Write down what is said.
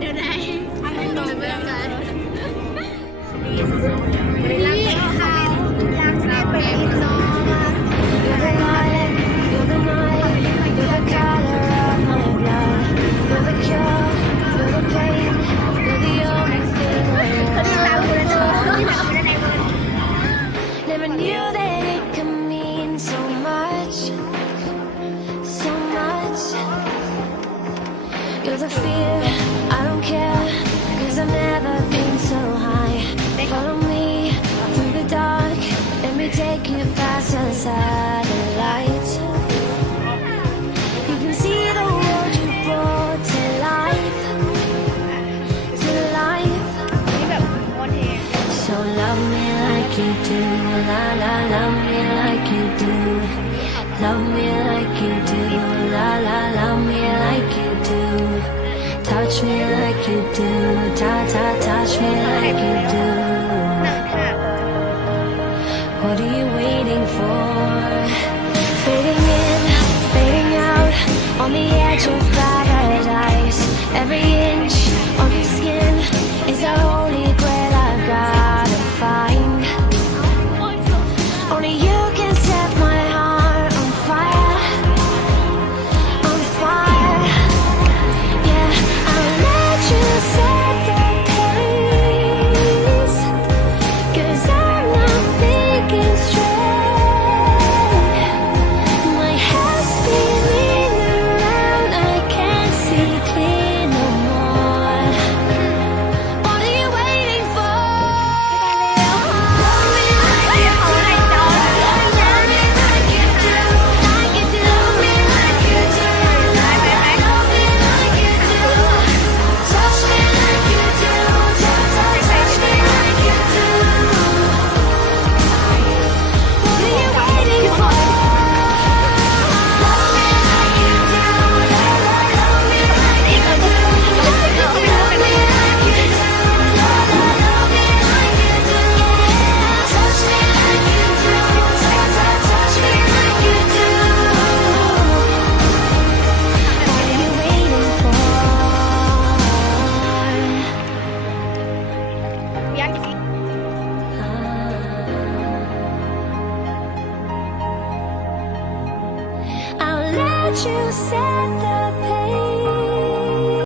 เดี๋ยวไหนทางตรงเบื้องกันนี่ค่ะรักแม่เป็นน้อง You're the light, you're the night, you're the color of my blood. You're the cure, you're the pain, you're the only thing I เขาได้ตามคุณชมที่แบบไม่ได้ในวัน never knew that it could mean so much, so much. You're the fear, I don't care, 'cause I've never been so high. Follow me through the dark, let me take you past the satellites. You can see the world you brought to life, to life. นี่แบบโมเท So love me like you do, la la, love me like you do. Love me like you do, la la, love me like you do. Touch me like you do, ta ta, touch me like you do. หนังค่ะ What are you waiting for? Fading in, fading out, on the edge of paradise. Every inch